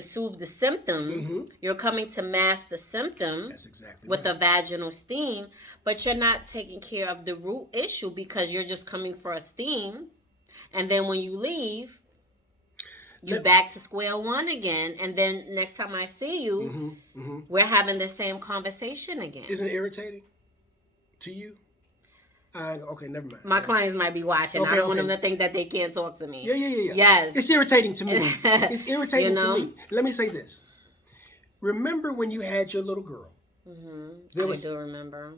soothe the symptom. You're coming to mask the symptom. That's exactly with a vaginal steam, but you're not taking care of the root issue because you're just coming for a steam. And then when you leave, you're back to square one again. And then next time I see you, we're having the same conversation again. Isn't it irritating to you? Okay, never mind. My clients might be watching. I don't want them to think that they can't talk to me. Yeah. Yes. It's irritating to me. It's irritating to me. Let me say this. Remember when you had your little girl? I do remember.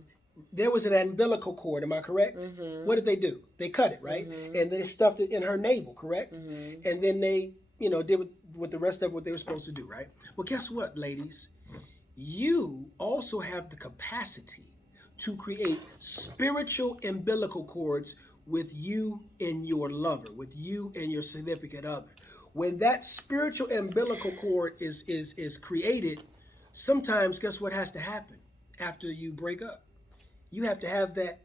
There was an umbilical cord, am I correct? What did they do? They cut it, right? And then stuffed it in her navel, correct? And then they, did with the rest of what they were supposed to do, right? Well, guess what, ladies? You also have the capacity to create spiritual umbilical cords with you and your lover, with you and your significant other. When that spiritual umbilical cord is created, sometimes guess what has to happen after you break up? You have to have that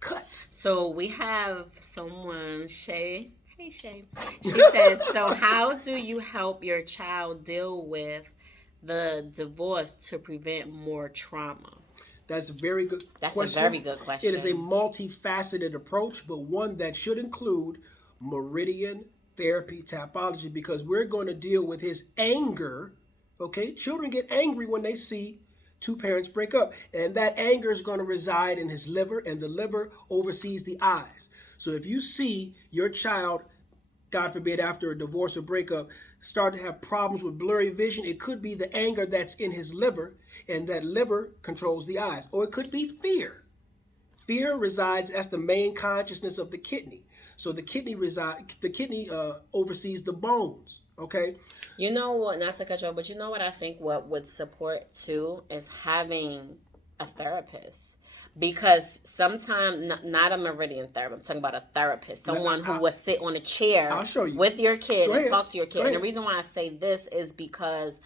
cut. So we have someone, Shay. Hey, Shay. She said, so how do you help your child deal with the divorce to prevent more trauma? That's a very good question. That's a very good question. It is a multifaceted approach, but one that should include meridian therapy typology, because we're going to deal with his anger. Okay? Children get angry when they see two parents break up, and that anger is going to reside in his liver, and the liver oversees the eyes. So if you see your child, God forbid, after a divorce or breakup, start to have problems with blurry vision, it could be the anger that's in his liver, and that liver controls the eyes. Or it could be fear. Fear resides as the main consciousness of the kidney. So the kidney oversees the bones. Okay. You know what? Not to cut you off, but you know what I think what would support too is having a therapist. Because sometimes, not a meridian therapist, I'm talking about a therapist, someone who will sit on a chair with your kid and talk to your kid. And the reason why I say this is because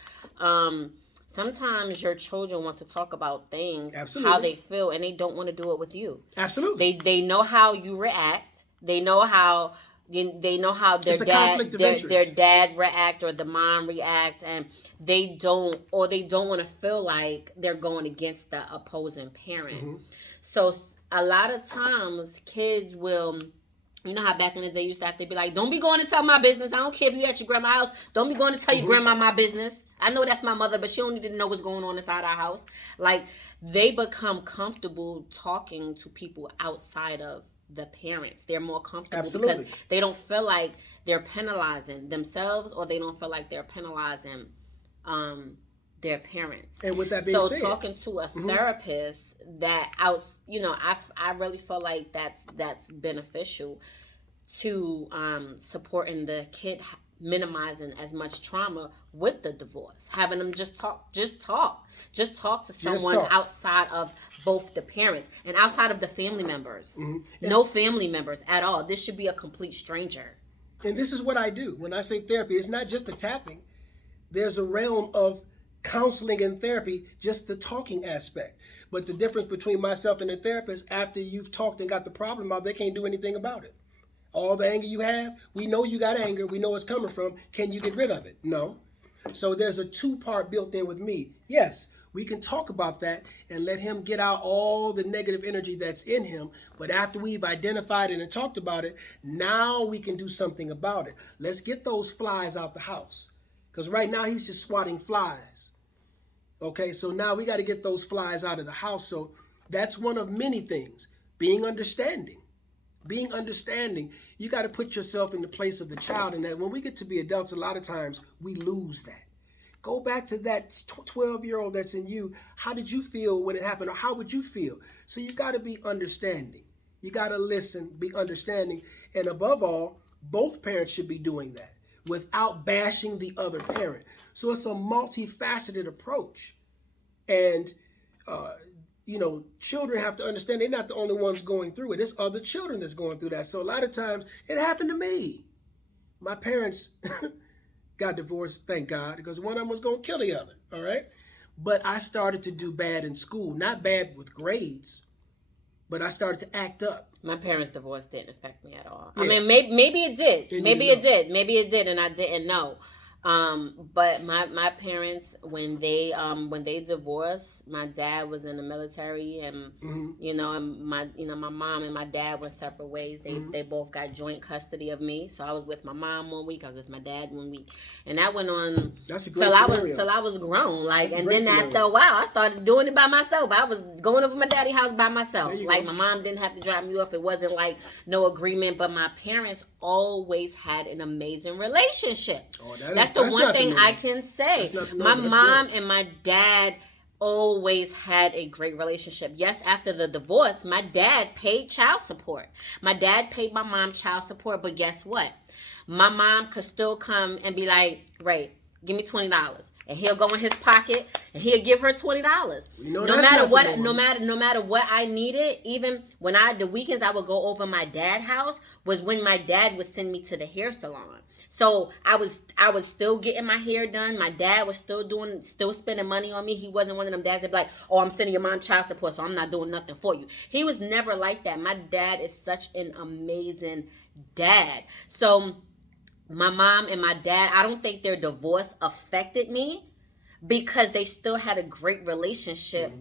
sometimes your children want to talk about things, how they feel, and they don't want to do it with you. Absolutely. They know how you react. They know how their dad react or the mom react, and they don't want to feel like they're going against the opposing parent. So a lot of times kids will, you know how back in the day you used to have to be like, don't be going to tell my business. I don't care if you at your grandma's house. Don't be going to tell your grandma my business. I know that's my mother, but she don't need to know what's going on inside our house. Like, they become comfortable talking to people outside of the parents. They're more comfortable because they don't feel like they're penalizing themselves, or they don't feel like they're penalizing their parents. And with that being said, talking to a therapist I really feel like that's beneficial to supporting the kid, minimizing as much trauma with the divorce, having them just talk to someone outside of both the parents and outside of the family members. No family members at all. This should be a complete stranger. And this is what I do when I say therapy. It's not just the tapping. There's a realm of counseling and therapy, just the talking aspect. But the difference between myself and the therapist, after you've talked and got the problem out, they can't do anything about it. All the anger you have, we know you got anger. We know it's coming from. Can you get rid of it? No. So there's a two-part built in with me. Yes, we can talk about that and let him get out all the negative energy that's in him. But after we've identified it and talked about it, now we can do something about it. Let's get those flies out the house. Because right now he's just swatting flies. Okay, so now we got to get those flies out of the house. So that's one of many things. Being understanding. Being understanding. You got to put yourself in the place of the child. And that when we get to be adults, a lot of times we lose that. Go back to that 12-year-old that's in you. How did you feel when it happened? Or how would you feel? So you got to be understanding. You got to listen, be understanding. And above all, both parents should be doing that without bashing the other parent. So it's a multifaceted approach. And, children have to understand they're not the only ones going through it. It's other children that's going through that. So a lot of times it happened to me. My parents got divorced, thank God, because one of them was going to kill the other, all right? But I started to do bad in school, not bad with grades, but I started to act up. My parents' divorce didn't affect me at all. Yeah. I mean, maybe it did. Maybe it did, and I didn't know. But my parents, when they divorced, my dad was in the military, and and my mom and my dad went separate ways. They both got joint custody of me. So I was with my mom 1 week, I was with my dad 1 week, and that went on till I was grown. And then after a while, I started doing it by myself. I was going over my daddy's house by myself. My mom didn't have to drop me off. It wasn't no agreement. But my parents always had an amazing relationship. Oh, that's the one thing I can say. My mom and my dad always had a great relationship. Yes, after the divorce, my dad paid child support. My dad paid my mom child support, but guess what? My mom could still come and be like, Ray, give me $20. And he'll go in his pocket and he'll give her $20. No matter what I needed, even when the weekends I would go over my dad's house was when my dad would send me to the hair salon. So I was still getting my hair done. My dad was still spending money on me. He wasn't one of them dads that be like, oh, I'm sending your mom child support, so I'm not doing nothing for you. He was never like that. My dad is such an amazing dad. So my mom and my dad, I don't think their divorce affected me because they still had a great relationship.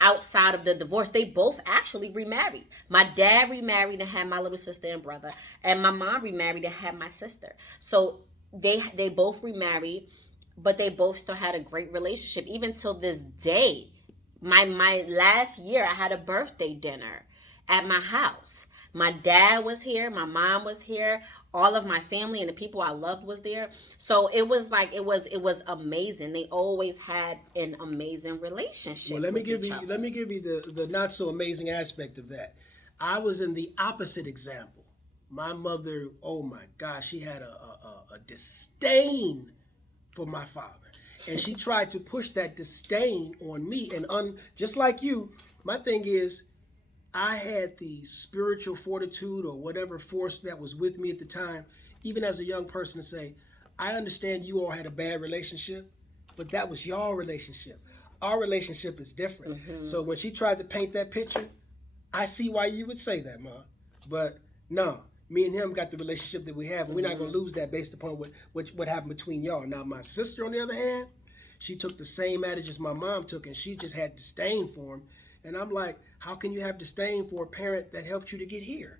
Outside of the divorce. They both actually remarried. My dad remarried and had my little sister and brother, and my mom remarried and had my sister. So they both remarried, but they both still had a great relationship even till this day. My last year, I had a birthday dinner at my house. My dad was here, my mom was here, all of my family and the people I loved was there. So it was amazing. They always had an amazing relationship. Well, let me give you the not so amazing aspect of that. I was in the opposite example. My mother, oh my gosh, she had a disdain for my father. And she tried to push that disdain on me. And just like you, my thing is, I had the spiritual fortitude or whatever force that was with me at the time, even as a young person, to say, I understand you all had a bad relationship, but that was your relationship. Our relationship is different. So when she tried to paint that picture, I see why you would say that, Ma. But no, me and him got the relationship that we have, and we're not going to lose that based upon what happened between y'all. Now, my sister, on the other hand, she took the same adage as my mom took, and she just had disdain for him. And I'm like, how can you have disdain for a parent that helped you to get here?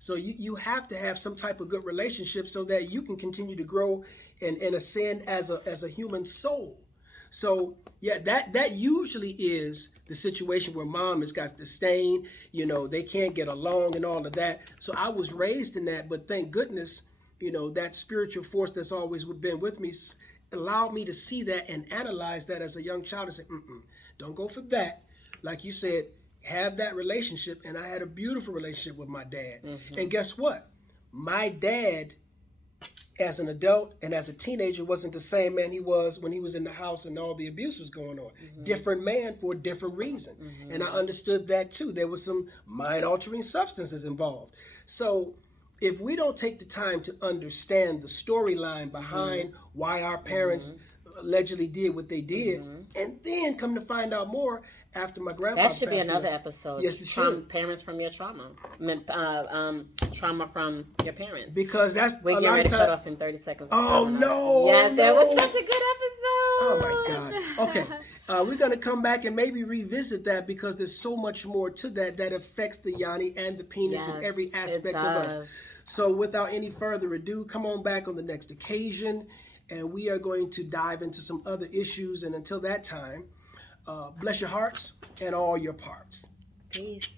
So you have to have some type of good relationship so that you can continue to grow and ascend as a human soul. So yeah, that usually is the situation where mom has got disdain, they can't get along and all of that. So I was raised in that, but thank goodness, that spiritual force that's always been with me allowed me to see that and analyze that as a young child and say, don't go for that. Like you said, have that relationship. And I had a beautiful relationship with my dad. And guess what? My dad, as an adult and as a teenager, wasn't the same man he was when he was in the house and all the abuse was going on. Different man for a different reason. And I understood that too. There was some mind-altering substances involved. So if we don't take the time to understand the storyline behind why our parents allegedly did what they did, and then come to find out more after my grandpa That should be passed another away. episode. Yes, it should. Parents from your trauma. Trauma from your parents. Because that's We're a getting lot ready of to time. cut off in 30 seconds. Oh, no. Yes, that no. was such a good episode. Oh my God. Okay. We're going to come back and maybe revisit that because there's so much more to that affects the yoni and the penis and every aspect of us. So without any further ado, come on back on the next occasion and we are going to dive into some other issues. And until that time, bless your hearts and all your parts. Peace.